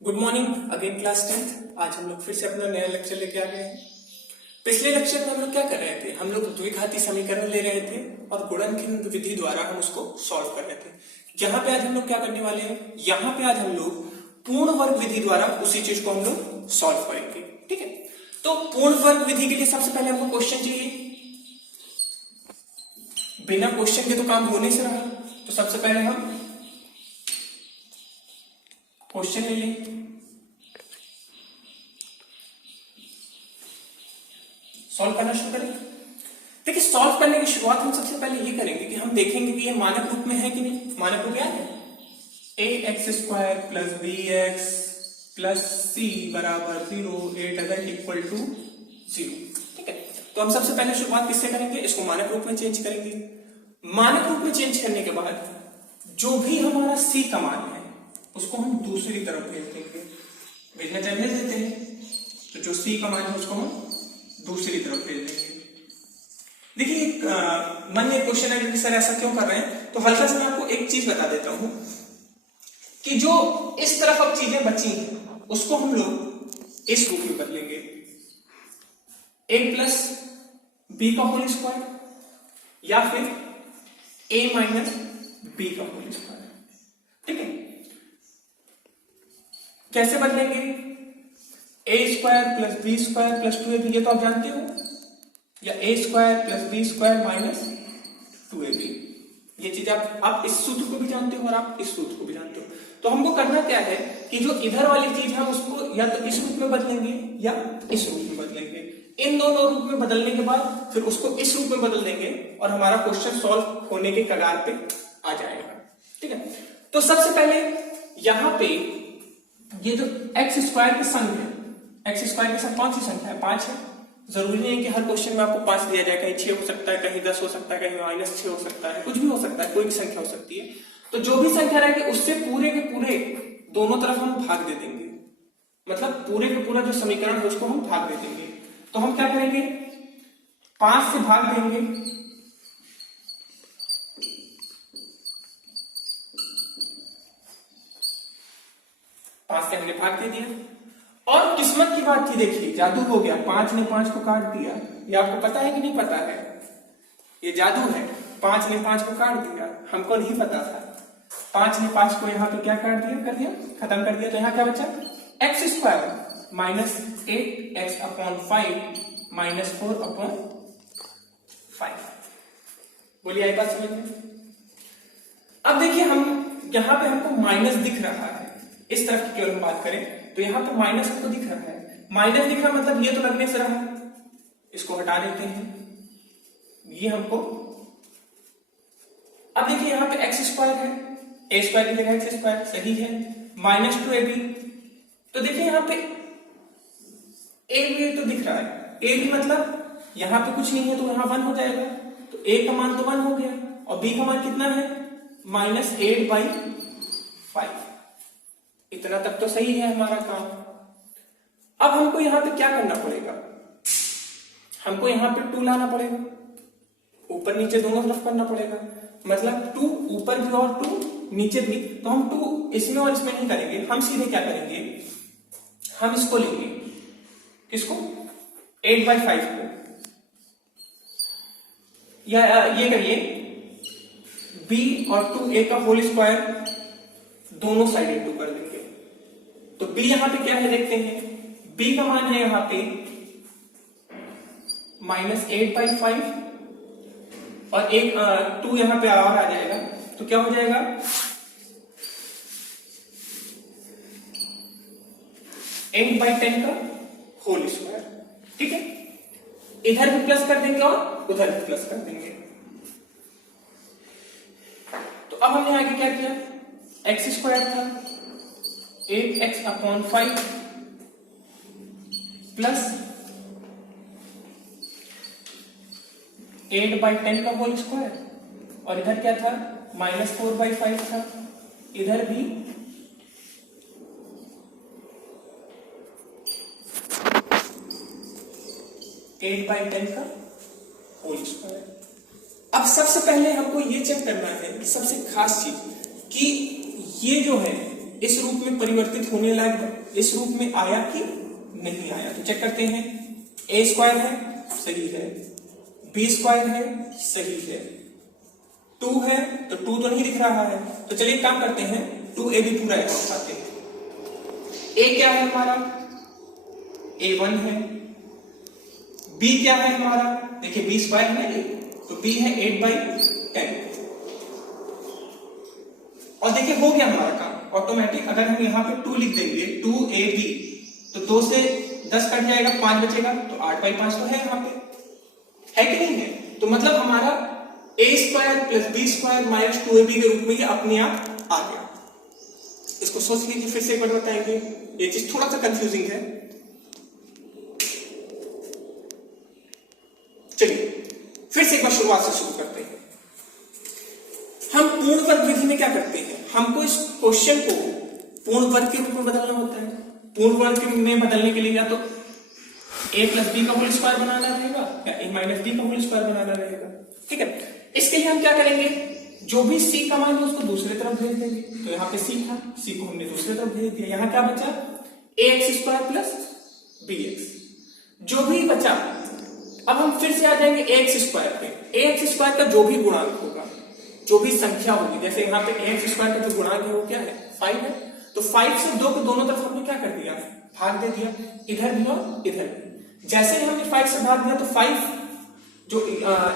Good morning again class 10th। आज हम लोग फिर से अपना नया लेक्चर लेके आ गए हैं। पिछले लेक्चर में हम लोग क्या कर रहे थे, हम लोग द्विघाती समीकरण ले रहे थे और गुणनखंड विधि द्वारा हम उसको सॉल्व कर रहे थे। यहाँ पे आज हम लोग क्या करने वाले हैं, यहाँ पे आज हम लोग पूर्ण वर्ग विधि द्वारा उसी चीज को हम लोग सॉल्व करेंगे। ठीक है, तो पूर्ण वर्ग विधि के लिए सबसे पहले हमको क्वेश्चन चाहिए। बिना क्वेश्चन के तो काम होने से रहा, तो सबसे पहले हम क्वेश्चन ले लें। सॉल्व करना शुरू करें। देखिए, सॉल्व करने की शुरुआत हम सबसे पहले ये करेंगे कि हम देखेंगे कि ये मानक रूप में है कि नहीं। मानक रूप क्या है? ax² plus bx plus c बराबर 0 a डबल इक्वल टू 0। ठीक है, तो हम सबसे पहले शुरुआत किससे करेंगे, इसको मानक रूप में चेंज करेंगे। मानक रूप में चेंज करने के बाद जो भी हमारा c का मान है उसको हम दूसरी तरफ भेज देंगे। भेजना चाहे भेज देते हैं, तो जो c का मान है उसको हम दूसरी तरफ भेज देंगे। देखिए, मन में क्वेश्चन है कि सर ऐसा क्यों कर रहे हैं, तो हल्का से मैं आपको एक चीज बता देता हूं कि जो इस तरफ अब चीजें बची हैं उसको हम लोग इस रूप में बदलेंगे, a प्लस बी का होल स्क्वायर या फिर a माइनस बी का होल स्क्वायर। ठीक है, कैसे बदलेंगे? a² plus b² plus 2ab, ये तो आप जानते हो, या a² plus b² minus 2ab। ये चीज आप इस सूत्र को भी जानते हो और आप इस सूत्र को भी जानते हो। तो हमको करना क्या है कि जो इधर वाली चीज है उसको या तो इस रूप में बदलेंगे या इस रूप में बदलेंगे। इन दोनों रूप में बदलने के बाद फिर उसको इस रूप में बदल देंगे और हमारा क्वेश्चन सॉल्व होने के कगार पे आ जाएगा। ठीक है, तो सबसे पहले यहां पे ये जो x² के संग है, x² के संग कौन सी संख्या है? 5 है। जरूरी नहीं है कि हर क्वेश्चन में आपको 5 दिया जाए, कहीं 6 हो सकता है, कहीं 10 हो सकता है, कहीं -6 हो सकता है, कुछ भी हो सकता है, कोई भी संख्या हो सकती है। तो जो भी संख्या रहेगी उससे पूरे के पूरे दोनों तरफ हम भाग दे देंगे, मतलब पूरे के पूरा जो समीकरण है उसको हम भाग दे देंगे। तो हम क्या करेंगे, 5 से भाग देंगे, पांच से हमने भाग दे दिया। और किस्मत की बात थी, देखिए जादू हो गया, 5 ने 5 को काट दिया। ये आपको पता है कि नहीं पता है? ये जादू है, 5 ने 5 को काट दिया, हमको नहीं पता था। 5 ने 5 को यहाँ पे क्या काट दिया, कर दिया, खत्म कर दिया। तो यहाँ क्या बचा? x² minus 8x/5 minus 4/5। बोलिए, आई बात समझ में? अब देखिए, हम यहाँ पे हमको माइनस दिख रहा है, इस तरफ की केवल हम बात करें तो यहाँ पे माइनस तो दिख रहा है। माइनस दिख रहा मतलब ये तो लगने से रहा, इसको हटा देते हैं, ये हमको। अब देखिए यहाँ पे x² है, a² की जगह x² सही है, माइनस 2ab। तो देखिए यहाँ पे ab तो दिख रहा है, ab मतलब यहाँ पे कुछ नहीं है तो यहाँ 1 हो जाएगा, तो a का मान तो 1 हो गया और b का मान कितना है? -8/5। इतना तक तो सही है हमारा काम। अब हमको यहां पे क्या करना पड़ेगा, हमको यहां पे 2 लाना पड़ेगा, ऊपर नीचे दोनों तरफ करना पड़ेगा, मतलब 2 ऊपर भी और 2 नीचे भी। तो हम 2 इसमें और इसमें नहीं करेंगे, हम सीधे क्या करेंगे, हम इसको लेंगे, किसको? 8/5 को, या ये करिए b और 2a का होल स्क्वायर दोनों साइड इंटू कर देंगे। तो b यहां पे क्या है देखते हैं, b का मान है यहां पे -8/5 और एक 2 यहां पे और आ जाएगा, तो क्या हो जाएगा? 8/10 का होल स्क्वायर। ठीक है, इधर भी प्लस कर देंगे और उधर भी प्लस कर देंगे। तो अब हमने आगे क्या किया, x² था 8x/5 प्लस 8/10 का होल स्क्वायर, और इधर क्या था? -4/5 था, इधर भी 8/10 का होल स्क्वायर। अब सबसे पहले हमको ये चेक करना है, सबसे खास चीज, कि ये जो है इस रूप में परिवर्तित होने लायक इस रूप में आया कि नहीं आया? तो चेक करते हैं। ए स्क्वायर है, सही है। बी स्क्वायर है, सही है। 2 है तो 2 तो नहीं दिख रहा है, तो चलिए काम करते हैं, 2ab पूरा एक उठाते हैं। ए क्या है हमारा? a1 है। बी क्या है हमारा? देखिए बी स्क्वायर है ना, तो बी है 8/10। और देखिए हो गया हमारा काम ऑटोमेटिक। अगर हम यहाँ पे 2 लिख देंगे 2ab, तो 2 से 10 कट जाएगा, 5 बचेगा, तो 8/5 तो है यहाँ पे, है कि नहीं है? तो मतलब हमारा a square plus B square minus 2ab के रूप में ये अपने आप आ गया। इसको सोच लीजिए, फिर से एक बार बताएंगे, ये चीज थोड़ा सा कंफ्यूजिंग है। चलिए फिर से एक बार शुरुआत से शुरू करते हैं। हम पूर्ण वर्ग विधि में क्या करते हैं? हमको इस क्वेश्चन को पूर्ण वर्ग के रूप में बदलना होता है। पूर्ण वर्ग में बदलने के लिए या तो a प्लस बी का होल स्क्वायर बनाना रहेगा या a माइनस बी का होल स्क्वायर बनाना रहेगा। ठीक है, इसके लिए हम क्या करेंगे? जो भी c का मान है उसको दूसरी तरफ भेज देंगे। तो यहाँ पे c था, c को हमने दूसरी तरफ भेज दिया। यहाँ क्या बचा? ax square plus bx। जो भी बचा, अब हम फिर से आ जाएंगे ax स्क्वायर पे। ax स्क्वायर का जो भी गुणांक होगा, जो भी संख्या होगी, जैसे यहाँ पे ax स्क्वायर का जो गुणांक है वो क्या है? 5 है। तो 5 से 2 को दोनों तरफ हमने क्या कर दिया? भाग दे दिया, इधर भी और इधर भी। जैसे ही हमने 5 से भाग दिया तो 5 जो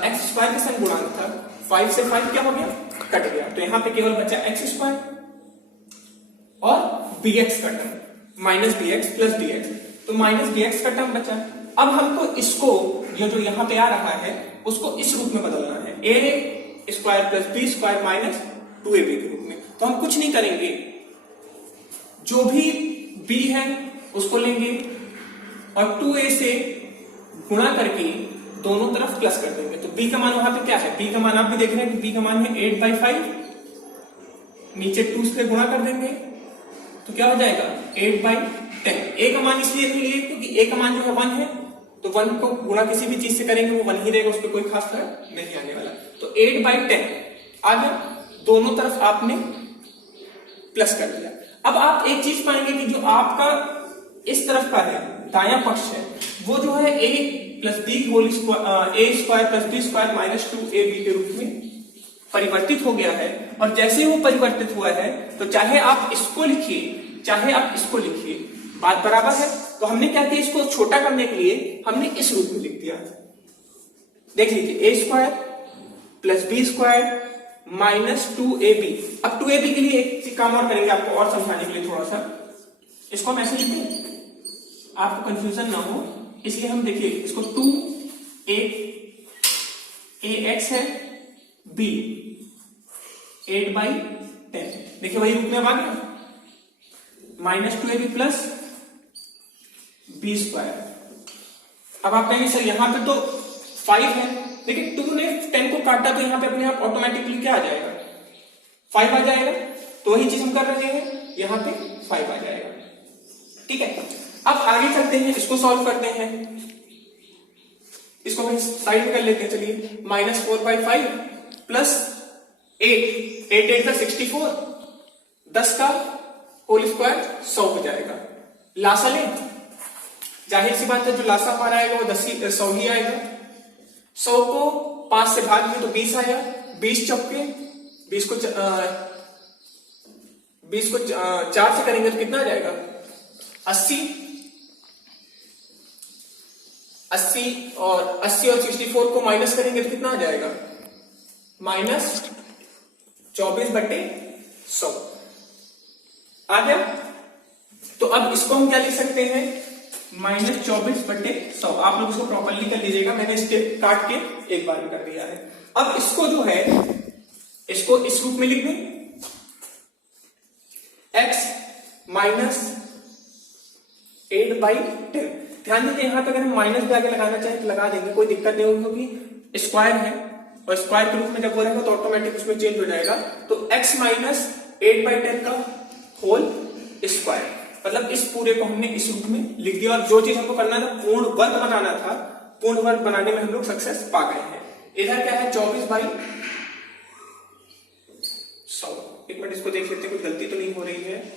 x स्क्वायर के संग गुणांक था, 5 से 5 क्या हो गया? कट गया। तो यहाँ पे केवल बचा x स्क्वायर और bx का term, minus bx plus dx। तो माइनस bx का टर्म बचा। अब हमको इसको, ये जो यहाँ पे आ रहा है, उसको इस रूप में बदलना है, a square plus B square minus 2ab के रूप में। तो हम कुछ नहीं करेंगे, जो भी b है उसको लेंगे और 2a से गुणा करके दोनों तरफ प्लस कर देंगे। तो b का मान वहां पे क्या है? b का मान आप भी देख रहे हैं कि b का मान है 8/5। नीचे 2 से गुणा कर देंगे तो क्या हो जाएगा? 8/10। a का मान इसलिए नहीं लिए क्योंकि a का मान जो है 1 है, तो 1 को गुणा किसी भी चीज से करेंगे वो 1 ही रहेगा, उस पर कोई खास फर्क नहीं आने वाला। तो 8/10 आ गया, दोनों तरफ आपने प्लस कर दिया। अब आप एक चीज पाएंगे कि जो आपका इस तरफ का है, दायां पक्ष है, वो जो है a plus B whole square, a square plus B square minus 2ab के रूप में परिवर्तित हो गया है। और जैसे वो परिवर्तित हुआ है, तो चाहे आप इसको लिखिए चाहे आप इसको लिखिए, बात बराबर है। तो हमने क्या किया? इसको छोटा करने के लिए हमने इस रूप में लिख दिया। देख लीजिए, a square plus B square minus 2ab। अब 2ab के लिए एक काम और करेंगे आपको और समझाने के लिए थोड़ा सा। इसको हम ऐसे लिखते हैं, आपको कंफ्यूजन ना हो, इसलिए हम देखिए इसको 2ax है, b 8/10। देखिए वही रूप में अब आ गया, minus 2ab plus B square. अब आप कहेंगे सर यहाँ पे तो 5 है, देखिए 2 ने 10 को काटा तो यहाँ पे अपने आप ऑटोमेटिकली क्या आ जाएगा? 5 आ जाएगा। तो वही चीज हम कर रहे हैं, यहाँ पे 5 आ जाएगा। ठीक है, अब आगे चलते हैं, इसको सॉल्व करते हैं। इसको हम साइड में कर लेते हैं। चलिए, माइनस 4/5 प्लस 8 8 का 64, 10 का होल स्क्वायर 100 हो जाएगा। लासा लें, जाहिर सी बात है जो लासा हमारा आएगा वो 100 ही आएगा। 100 को 5 से भाग में तो 20 आया, 20 चौके 20 को 4 से करेंगे तो कितना आ जाएगा? 80 और 64 को माइनस करेंगे तो कितना आ जाएगा? माइनस 24/100 आ गया। तो अब इसको हम क्या लिख सकते हैं? माइनस 24/100। आप लोग इसको प्रॉपरली कर लीजिएगा, मैंने स्टेप काट के एक बार में कर दिया है। अब इसको जो है इसको इस रूप में लिख दें, x माइनस 8/10। ध्यान दीजिए यहाँ पे अगर हम माइनस भी आगे लगाना चाहें तो लगा देंगे, कोई दिक्कत नहीं होगी, क्योंकि स्क्वायर है और स्क्वायर के रूप में जब वो रहेगा तो ऑटोमेटिक उसमें चेंज हो जाएगा। तो x माइनस 8/10 का होल स्क्वायर, मतलब इस पूरे को हमने इस रूप में लिख दिया। और जो चीज हमको करना था, पूर्ण वर्ग बनाना था, पूर्ण वर्ग बनाने में हम लोग सक्सेस पा गए हैं। इधर क्या है? 24/100। एक मिनट इसको देख लेते हैं, कुछ गलती तो नहीं हो रही है।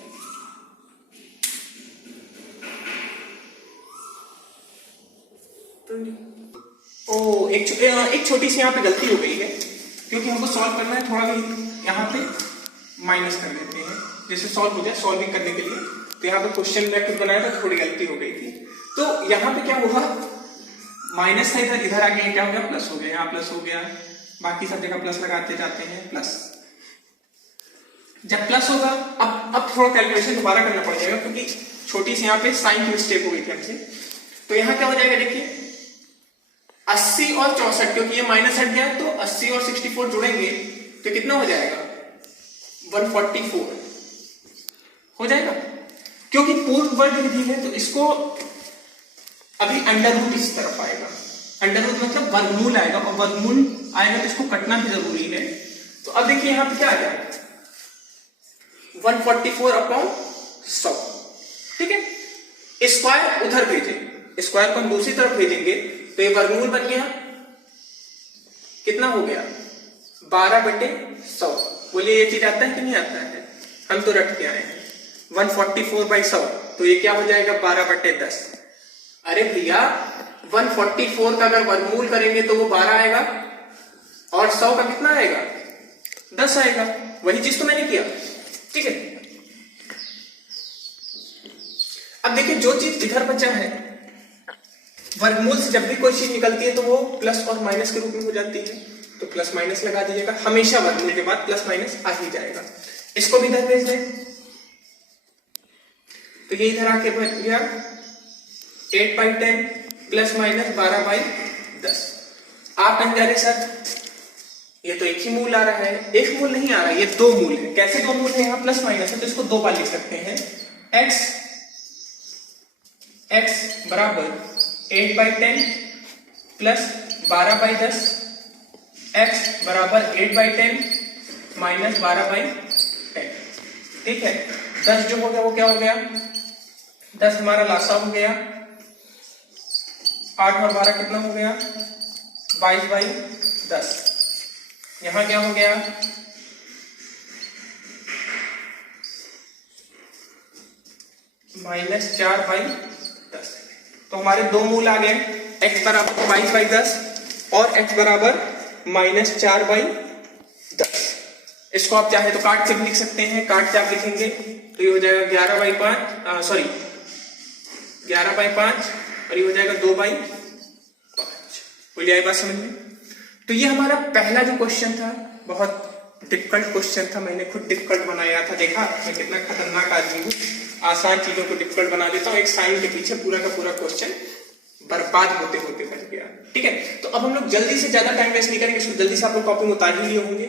ओ एक छोटी सी यहाँ पे गलती हो गई है, क्योंकि हमको सॉल्व करना है, थोड़ा भी यहाँ पे माइनस कर लेते हैं, जैसे सॉल्व हो जाए सॉल्विंग करने के लिए। तो यहाँ पे क्वेश्चन में कुछ बनाया था, थोड़ी गलती हो गई थी। तो यहाँ पे क्या होगा, माइनस था इधर आ गया, क्या हो गया प्लस हो गया, यहाँ प्लस हो गया, बाकी सब जगह प्लस लगाते जाते हैं प्लस। जब प्लस होगा, अब थोड़ा कैलकुलेशन दोबारा करना पड़ जाएगा, क्योंकि छोटी सी यहाँ पे साइन की मिस्टेक हो गई थी हमसे। तो यहाँ क्या हो जाएगा, देखिए 80 और 64, क्योंकि ये माइनस हट गया तो 80 और 64 जुड़ेंगे तो कितना हो जाएगा 144 हो जाएगा। क्योंकि पूर्ण वर्ग विधि है तो इसको अभी अंडर रूट इस तरफ आएगा, अंडर रूट मतलब वर्गमूल आएगा, और वर्गमूल आएगा तो इसको कटना भी जरूरी है। तो अब देखिए यहाँ पे क्या आ जाएगा 144/100, ठीक है। स्क्वायर उधर भेजें, स्क्वायर को हम दूसरी तरफ भेजेंगे तो ये वर्गमूल बन गया, कितना हो गया 12/100। बोलिए ये चीज आता है कि नहीं आता है, हम तो रट के आए हैं। 144/100 तो ये क्या हो जाएगा 12/10। अरे भैया 144 का अगर वर्गमूल करेंगे तो वो 12 आएगा, और 100 का कितना आएगा 10 आएगा। वही चीज तो मैंने किया, ठीक है। अब देखिए जो चीज इधर बचा है, वर्गमूल से जब भी कोई चीज निकलती है तो वो प्लस और माइनस के रूप में हो जाती है, तो प्लस माइनस लगा दीजिएगा, हमेशा वर्गमूल के बाद प्लस माइनस आ ही जाएगा। इसको भी इधर भेज दें तो ये इधर आके बन गया 8/10 प्लस माइनस 12/10। आप कहेंगे अरे सर ये तो एक ही मूल आ रहा है, एक मूल नहीं आ रहा है, ये दो मूल है। कैसे दो मूल है, यहाँ प्लस माइनस है तो इसको दो बार लिख सकते हैं। x बराबर 8/10 प्लस 12/10, x बराबर 8/10 माइनस 12/10, ठीक है। 10 जो हो गया वो क्या हो गया 10 हमारा लासा हो गया, 8 और 12 कितना हो गया 22/10। यहां क्या हो गया -4/10। तो हमारे दो मूल आ गए, x बराबर 22/10 और x बराबर -4/10। इसको आप चाहे तो काट के भी लिख सकते हैं, काट के आप लिखेंगे तो ये हो जाएगा 11/5 और ये हो जाएगा 2/5। बोलिए आई बात समझ में। तो ये हमारा पहला जो क्वेश्चन था, बहुत डिफिकल्ट क्वेश्चन था, मैंने खुद डिफिकल्ट बनाया था। देखा मैं कितना खतरनाक आदमी हूँ, आसान चीजों को डिफिकल्ट बना देता हूँ। एक साइन के पीछे पूरा का पूरा क्वेश्चन बर्बाद होते होते बच गया, ठीक है। तो अब हम लोग जल्दी से ज्यादा टाइम वेस्ट नहीं करेंगे, इसको जल्दी से आप लोग कॉपी में उतार ही लिए होंगे।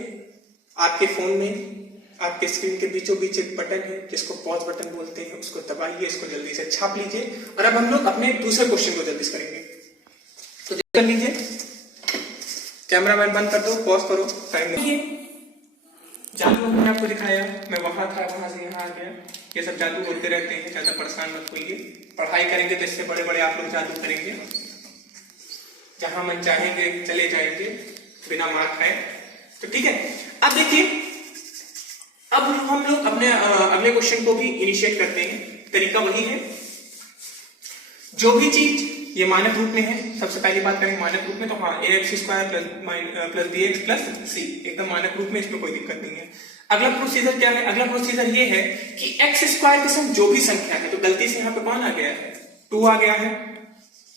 आपके फोन में आपके स्क्रीन के बीचों बीच एक बटन है जिसको पॉज बटन बोलते हैं, उसको दबाइए, इसको जल्दी से छाप लीजिए। और अब हम लोग अपने दूसरे क्वेश्चन को जल्दी से करेंगे, तो कर लीजिए। कैमरामैन बंद कर दो, पॉज करो, टाइम नहीं। जादू मैंने आपको दिखाया, मैं वहां था, वहां से यहाँ आ गया। ये सब जादू होते रहते हैं, ज्यादा परेशान मत होइए। पढ़ाई करेंगे तो इससे बड़े बड़े आप लोग जादू करेंगे, जहां मन चाहेंगे चले जाएंगे बिना मार खाए, तो ठीक है। अब देखिए, अब हम लोग अपने अगले क्वेश्चन को भी इनिशिएट करते हैं। तरीका वही है, जो भी चीज ये मानक रूप में है, सबसे पहली बात करेंगे मानक रूप में, तो हाँ ax² plus bx plus c एकदम मानक रूप में, इसमें कोई दिक्कत नहीं है। अगला प्रोसीजर क्या है, अगला प्रोसीजर ये है कि x² के संग जो भी संख्या है, तो गलती से यहाँ पे कौन आ गया है 2 आ गया है,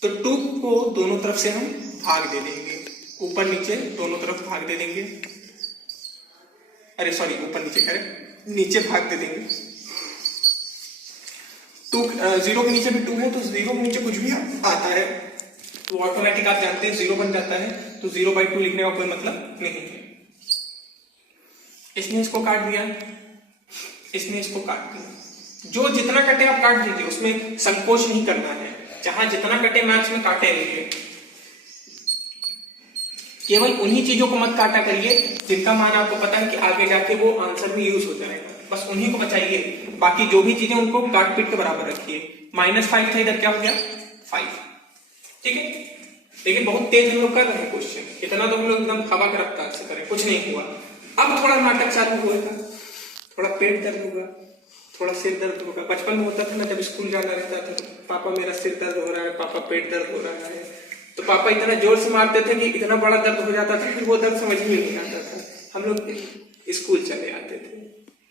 तो 2 को दोनों तरफ से हम भाग दे देंगे, ऊपर नीचे दोनों तरफ भाग दे देंगे। अरे सॉरी, ऊपर नीचे करें, नीचे भाग दे देंगे। 0 के नीचे भी 2 है तो 0 के नीचे कुछ भी आता है तो ऑटोमेटिक आप जानते हैं 0 बन जाता है, तो 0/2 लिखने का कोई मतलब नहीं है। इसने इसको काट दिया, इसने इसको काट दिया। जो जितना कटे आप काट दीजिए, उसमें संकोच नहीं करना है, जहां जितना कटे मैथ्स में काटे रहिए। केवल उन्हीं चीजों को मत काटा करिए जिनका मान आपको पता है कि आगे जाके वो आंसर में यूज हो जाएगा, बस उन्हीं को बचाइए। बाकी जो भी चीजें उनको काट पीट के बराबर रखिए। -5 था, इधर क्या हो गया 5, ठीक है। लेकिन बहुत तेज हम लोग कर रहे हैं क्वेश्चन, इतना तो हम लोग एकदम हवा का रफ्तार से करें, कुछ नहीं हुआ। अब थोड़ा नाटक चालू होगा, थोड़ा पेट दर्द होगा, थोड़ा सिर दर्द होगा। बचपन में होता था ना, जब स्कूल जाना रहता था, पापा मेरा सिर दर्द हो रहा है, पापा पेट दर्द हो रहा है, तो पापा इतना जोर से मारते थे कि इतना बड़ा दर्द हो जाता था, फिर वो दर्द समझ में नहीं आता था, हम लोग स्कूल चले आते थे।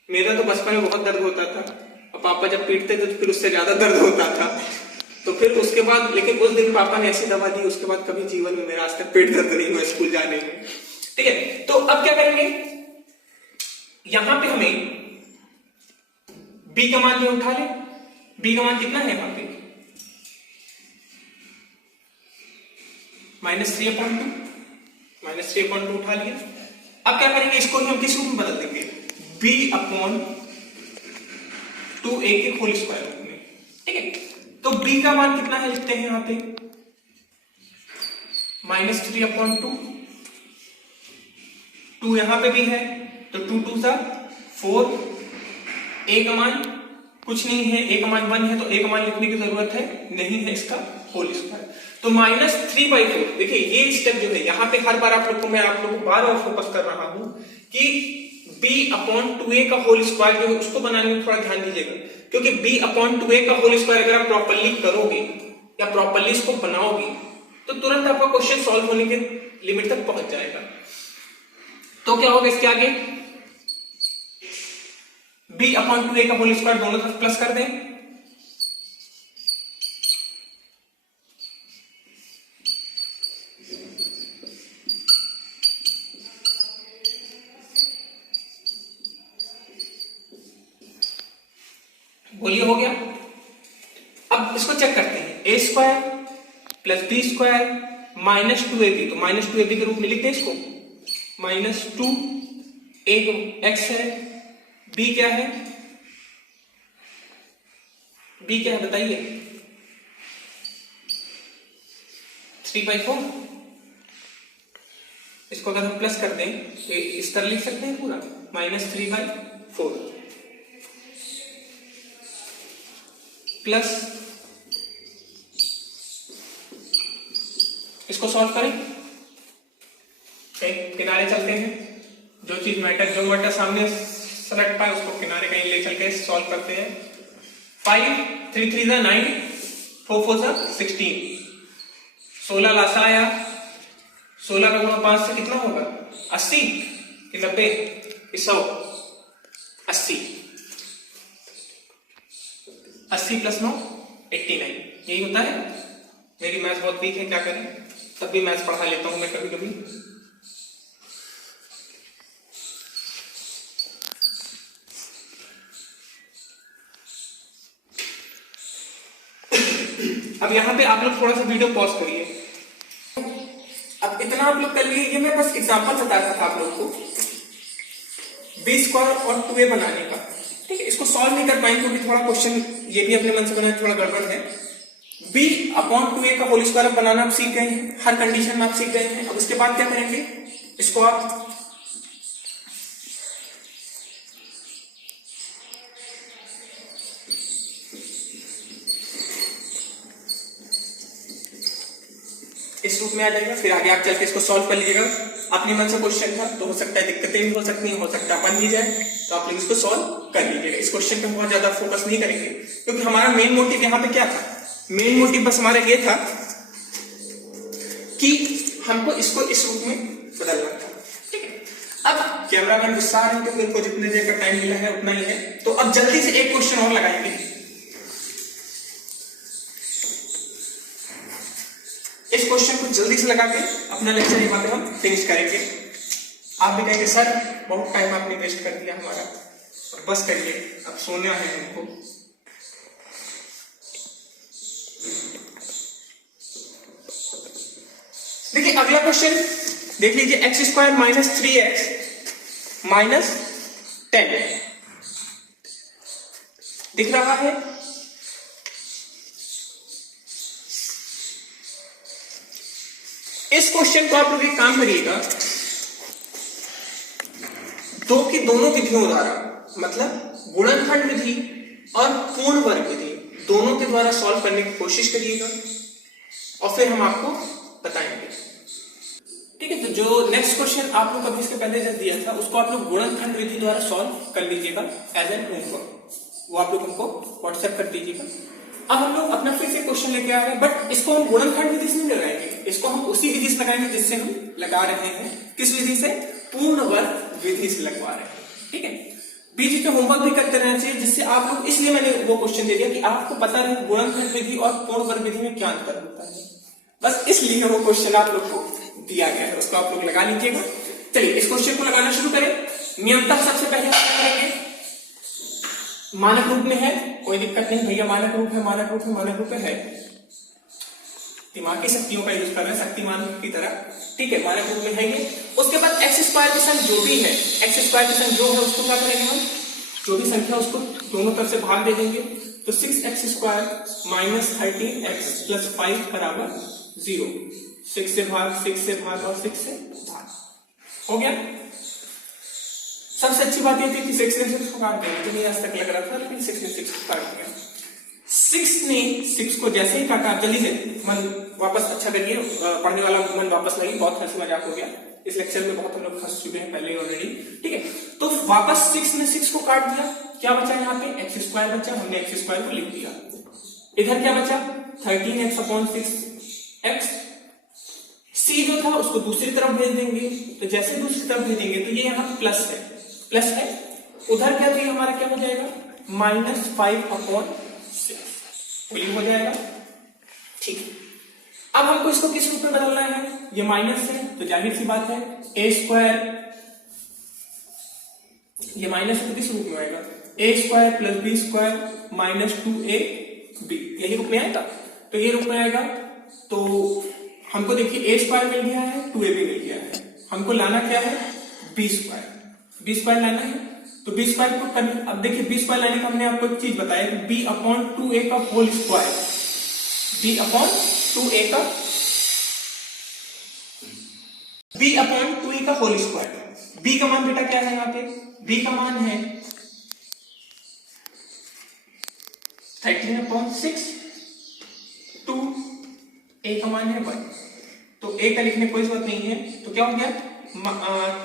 मेरा तो बचपन में बहुत दर्द होता था, और पापा जब पीटते थे तो फिर उससे ज्यादा दर्द होता था। तो फिर उसके बाद, लेकिन उस दिन पापा ने ऐसी दवा दी, उसके बाद कभी जीवन में मेरा आज तक पेट दर्द नहीं हुआ स्कूल जाने में। ठीक है, तो अब क्या करेंगे, यहां पे हमें b का मान जो उठा ले, b का मान कितना है यहां पे -3/2, -3/2 उठा लिया। अब क्या करेंगे, इसको ही हम किस रूप में बदल देंगे, b/2a के होल स्क्वायर रूप में। ठीक है, तो b का मान कितना है लिखते हैं यहां पे -3/2, 2 यहां पे भी है तो 2 2 4, a का मान कुछ नहीं है, a का मान 1 है, तो a का मान लिखने की जरूरत है नहीं है, इसका होल स्क्वायर। तो -3/4, देखिए ये स्टेप जो है यहाँ पे हर बार आप लोग को मैं आप लोग को बार बार फोकस कर रहा हूं कि b/2a का होल स्क्वायर जो है उसको बनाने में थोड़ा ध्यान दीजिएगा, क्योंकि b/2a का होल स्क्वायर अगर आप प्रॉपर्ली करोगे या प्रॉपर्ली इसको बनाओगे तो तुरंत आपका क्वेश्चन सॉल्व होने के लिमिट तक पहुंच जाएगा। तो क्या होगा इसके आगे, b/2a का होल स्क्वायर दोनों तरफ प्लस कर दें, बोलिए हो गया। अब इसको चेक करते हैं, a² + b² -2ab, तो -2ab के रूप में लिखते हैं इसको, -2a x है, b क्या है, b क्या है बताइए, 3/4। इसको अगर हम प्लस कर दें तो इस तरह लिख सकते हैं पूरा, -3/4 प्लस, इसको सॉल्व करें, किनारे चलते हैं, जो चीज मैटर जो मैटर सामने सलट पाए उसको किनारे कहीं ले चल के सॉल्व करते हैं। 5 3 3 9, 4 4 16, 16 लासा आया, 16 का गुणा 5 से कितना होगा, 80 कि 90 कि 100, 80, 80 + 9 89, यही होता है। मेरी मैथ्स बहुत वीक है, क्या करें, तब भी मैथ्स पढ़ा लेता हूं मैं कभी कभी। अब यहां पे आप लोग थोड़ा सा वीडियो पॉज करिए। अब इतना आप लोग कर लिए, ये मैं बस एग्जांपल बता रहा था आप लोग को b² और 2a बनाने का। ठीक है, इसको सॉल्व नहीं कर पाएंगे क्योंकि थोड़ा क्वेश्चन ये भी अपने मन से बनाए थोड़ा गड़बड़ है। b/2a का होल स्क्वायर बनाना आप सीख गए हैं, हर कंडीशन में आप सीख गए हैं। अब इसके बाद क्या करेंगे, इसको आप इस रूप में आ जाएगा, फिर आगे आप चल के इसको सॉल्व कर लीजिएगा। अपने मन से क्वेश्चन था तो हो सकता है दिक्कतें भी हो सकती हैं, हो सकता है बन भी जाए, तो आप लोग इसको सॉल्व कर लीजिएगा। इस क्वेश्चन पे बहुत ज्यादा फोकस नहीं करेंगे क्योंकि हमारा मेन मोटिव यहाँ पे क्या था, मेन मोटिव बस हमारा ये था कि हमको इसको इस रूप में बदलना था। ठीक है, अब कैमरामैन गुस्सा आ रहे हैं तो मेरे को जितने देर का टाइम मिला है उतना ही है, तो अब जल्दी से एक क्वेश्चन और लगाएंगे। इस क्वेश्चन को जल्दी से लगा के अपना लेक्चर यहाँ पे हम फिनिश करेंगे। आप भी कहेंगे सर बहुत टाइम आपने वेस्ट कर दिया हमारा, बस करिए अब सोना है हमको। देखिए अगला क्वेश्चन देख लीजिए, x² - 3x - 10 दिख रहा है। इस क्वेश्चन को आप लोग एक काम करिएगा, दोनों विधियों द्वारा, मतलब गुणनखंड विधि और पूर्ण वर्ग विधि दोनों के द्वारा सॉल्व करने की कोशिश करिएगा और फिर हम आपको बताएंगे। ठीक है, तो जो नेक्स्ट क्वेश्चन आप लोग अभी इसके पहले जब दिया था उसको आप लोग गुणनखंड विधि द्वारा सॉल्व कर लीजिएगा एज एन होमवर्क, वो आप लोग हमको व्हाट्सएप कर दीजिएगा। अब हम लोग अपना फिर से क्वेश्चन लेके आ रहे हैं, बट इसको हम गुणनखंड विधि से नहीं लगाएंगे, इसको हम उसी विधि से लगाएंगे जिससे हम लगा रहे हैं। किस विधि से? पूर्ण वर्ग विधि से लगवा रहे हैं। ठीक है, बीच में होमवर्क भी करते रहना चाहिए, जिससे आप लोग, इसलिए मैंने वो क्वेश्चन दे दिया कि आपको पता रहे गुणनखंड विधि और पूर्ण वर्ग विधि में क्या अंतर होता है। बस इसलिए वो क्वेश्चन आप लोग को दिया गया है, उसको आप लोग लगा लीजिएगा। चलिए इस क्वेश्चन को लगाना शुरू करें। नियमतः सबसे पहले क्या करेंगे, मानक रूप में है, कोई दिक्कत नहीं भैया, मानक रूप है, मानक रूप है, मानक रूप है, दिमागी शक्तियों का यूज कर रहे हैं शक्तिमान की तरह। ठीक है, मानक रूप में है ये। उसके बाद एक्स स्क्वायर के संग जो भी है, एक्स स्क्वायर के संग जो है उसको क्या करेंगे हम, जो भी संख्या उसको दोनों तरफ से भाग दे देंगे। तो 6x square minus 13x plus 5 बराबर 0। 6 से भाग, 6 से भाग और 6 से भाग, हो गया। सबसे अच्छी बात ये थी कि 6 ने 6 को काट देंगे, तो मुझे आज तक लग रहा था, लेकिन 6 ने 6 को काट दिया। 6 ने 6 को जैसे ही काटा, जल्दी से मन वापस अच्छा करिए, पढ़ने वाला मन वापस लगी, बहुत हंसी मजाक हो गया। इस लेक्चर में बहुत हम लोग फंस चुके हैं पहले ऑलरेडी। ठीक है, तो वापस 6 ने 6 को काट दिया, क्या बचा यहाँ पे, एक्स स्क्वायर बचा, हमने एक्स स्क्वायर को लिख दिया। इधर क्या बचा, 13x अपॉन 6x। सी जो था उसको दूसरी तरफ भेज देंगे, तो जैसे दूसरी तरफ भेजेंगे तो ये यहाँ प्लस है, प्लस है। उधर क्या तो हमारा क्या हो जाएगा, माइनस 5 अपॉन 6 हो जाएगा। ठीक है, अब हमको इसको किस रूप में बदलना है, ये माइनस है तो जाहिर सी बात है ए स्क्वायर, ये माइनस है तो किस रूप में आएगा, A square plus B square minus 2ab, यही रूप में आएगा। तो ये रूप में आएगा, तो हमको देखिए ए स्क्वायर मिल गया है, 2ab मिल गया है, हमको लाना क्या है, बी स्क्वायर, बी स्क्वायर लाना है। तो बी स्क्वायर को करना, अब देखिए बी स्क्वायर लाने का हमने आपको एक चीज बताया कि बी अपॉन 2a का whole square, B upon 2a का, बी अपॉन 2a का होल स्क्वायर। बी का मान बेटा क्या है यहाँ पे, बी का मान है 13 अपॉन 6, 2, a का मान है 1, तो a का लिखने कोई जरूरत नहीं है, तो क्या हो गया,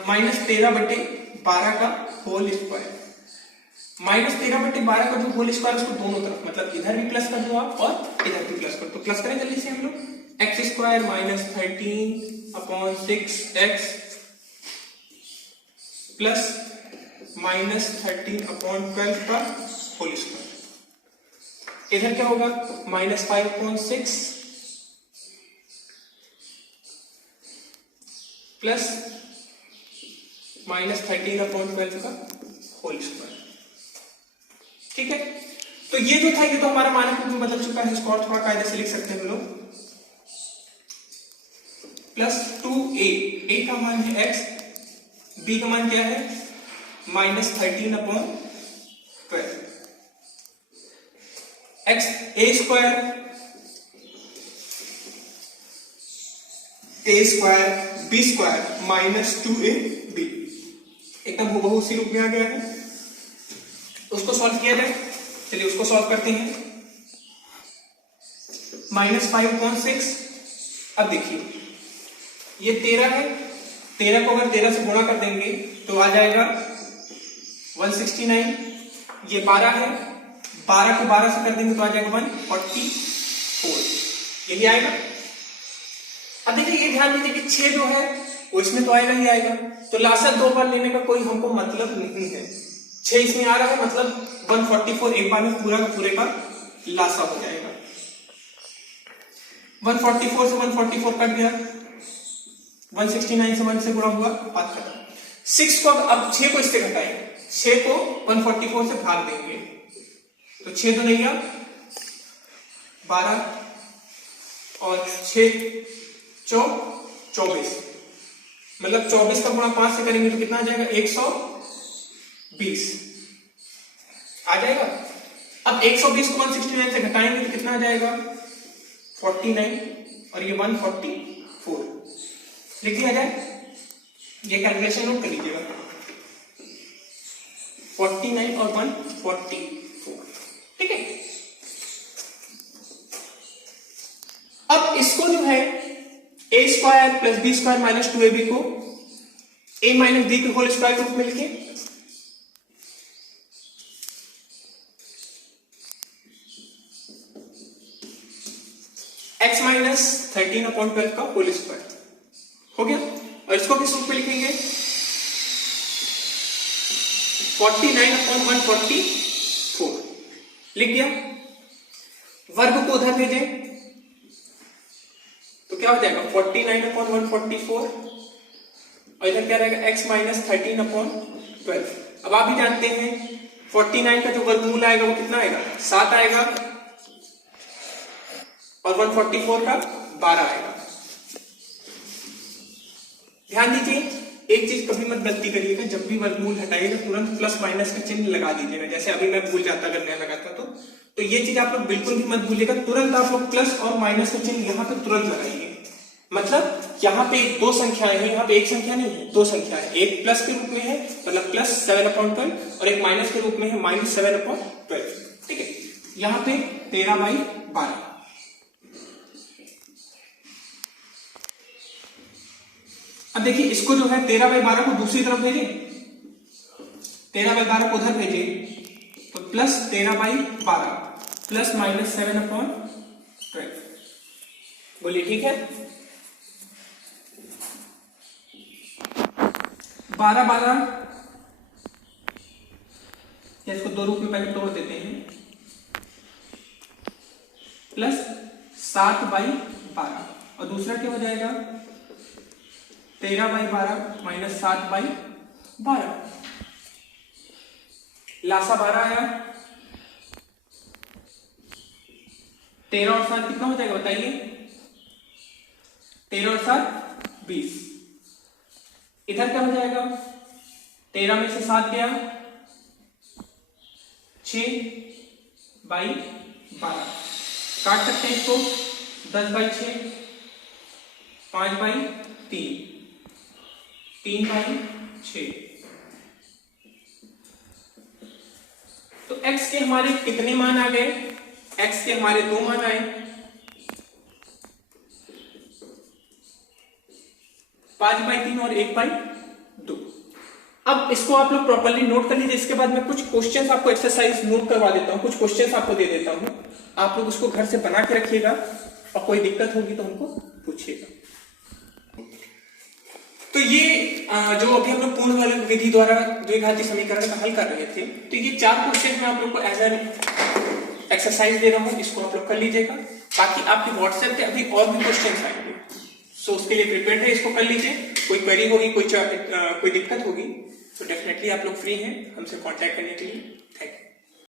माइनस 13/12 का होल स्क्वायर। माइनस 13/12 का जो होल स्क्वायर उसको दोनों तरफ, मतलब इधर भी प्लस कर दो आप और इधर भी प्लस कर दो। प्लस करें जल्दी से हम लोग, x square minus 13 upon 6x plus minus 13 upon 12 का होल स्क्वायर। इधर क्या होगा, minus 5 upon 6 plus minus 13 upon 12 का होल स्क्वायर। ठीक है, तो ये जो था ये तो हमारा मानक रूप में बदल चुका है, इसको और थोड़ा कायदे से लिख सकते हैं हम लोग, प्लस 2a, a का मान है x, b का मान क्या है, minus 13 upon 12, x a square B square minus 2ab, एकदम हूबहू उसी रूप में आ गया है। उसको सॉल्व किया जाए, चलिए उसको सॉल्व करते हैं। माइनस 5 अपॉन 6, अब देखिए ये 13 है, 13 को अगर 13 से गुणा कर देंगे तो आ जाएगा 169। ये 12 है, 12 को 12 से कर देंगे तो आ जाएगा 144, यही आएगा। अब देखिए ये ध्यान दीजिए कि 6 जो है वो इसमें तो आएगा ही आएगा, तो लासा 2 बार लेने का कोई हमको मतलब नहीं है। 6 इसमें आ रहा है, मतलब 144 एक बार में पूरा का पूरे का लासा हो जाएगा। 144 से 144 कट गया, 169 से 1 से गुणा हुआ, बात खत्म। 6 को अब 6 को इससे घटाएंगे, 6 को 144 से भाग देंगे, तो 6 तो नहीं, 12 और 6 24, मतलब 24 का गुणा 5 से करेंगे तो कितना आ जाएगा, 120 आ जाएगा। अब 120 को 169 से घटाएंगे तो कितना आ जाएगा, 49, और ये 144 लिख दिया जाए। ये कैलकुलेशन नोट कर लीजिएगा, 49 और 144, ठीक है। अब इसको जो है A square plus B square minus 2ab को a माइनस b के होल स्क्वायर रूप में लिखे, x माइनस 13/12 का होल स्क्वायर हो गया। और इसको किस रूप में लिखेंगे? 49/144 लिख दिया। वर्ग को उधर भेजें तो क्या हो जाएगा? 49/144 और इधर क्या रहेगा? x minus 13/12। अब आप भी जानते हैं 49 का जो वर्गमूल आएगा वो कितना आएगा? 7 आएगा और 144 का 12 आएगा। ध्यान दीजिए, एक चीज कभी मत गलती करिएगा, जब भी वर्गमूल हटाइएगा तुरंत प्लस माइनस का चिन्ह लगा दीजिएगा। जैसे अभी मैं भूल जाता अगर मैं लगाता तो ये चीज आप लोग बिल्कुल भी मत भूलिएगा। तुरंत आप लोग प्लस और माइनस का चिन्ह यहाँ पे तुरंत लगाइए। मतलब यहाँ पे दो संख्याएं हैं, यहाँ पे एक संख्या नहीं है, दो संख्या है। एक प्लस के रूप में है मतलब प्लस 7/12 और एक माइनस के रूप में है माइनस 7/12। ठीक है, यहाँ पे 13/12। अब देखिए इसको जो है 13/12 को दूसरी तरफ भेजें, 13/12 को उधर भेजें तो प्लस 13/12 प्लस माइनस 7/12। बोलिए ठीक है। 12/12 या इसको दो रूप में पहले तोड़ देते हैं, प्लस 7/12 और दूसरा क्या हो जाएगा? 13/12 माइनस 7/12। लासा 12 आया। 13 और 7 कितना हो जाएगा बताइए? 13 और 7 20। इधर क्या हो जाएगा? 13 में से 7 गया, 6/12। काट सकते हैं इसको, 10/6, 5/3, 3/6। तो x के हमारे कितने मान आ गए? x के हमारे 2 मान आए, 5/3 और 1/2। अब इसको आप लोग प्रॉपर्ली नोट कर लीजिए। इसके बाद मैं कुछ क्वेश्चंस आपको एक्सरसाइज नोट करवा देता हूं, कुछ क्वेश्चंस आपको दे देता हूं। आप लोग उसको घर से बना के रखिएगा और कोई दिक्कत होगी तो हमको पूछिएगा। तो ये जो अभी हम लोग पूर्ण वर्ग विधि द्वारा द्विघाती समीकरण का हल कर रहे थे, तो ये 4 क्वेश्चन मैं आप लोग को एज एन एक्सरसाइज दे रहा हूं, इसको आप लोग कर लीजिएगा। बाकी आपके व्हाट्सएप पे अभी और भी क्वेश्चन आएंगे, सो उसके लिए प्रिपेयर है, इसको कर लीजिए। कोई क्वेरी होगी, कोई दिक्कत होगी तो डेफिनेटली आप लोग फ्री हैं हमसे कांटेक्ट करने के लिए। Thank you.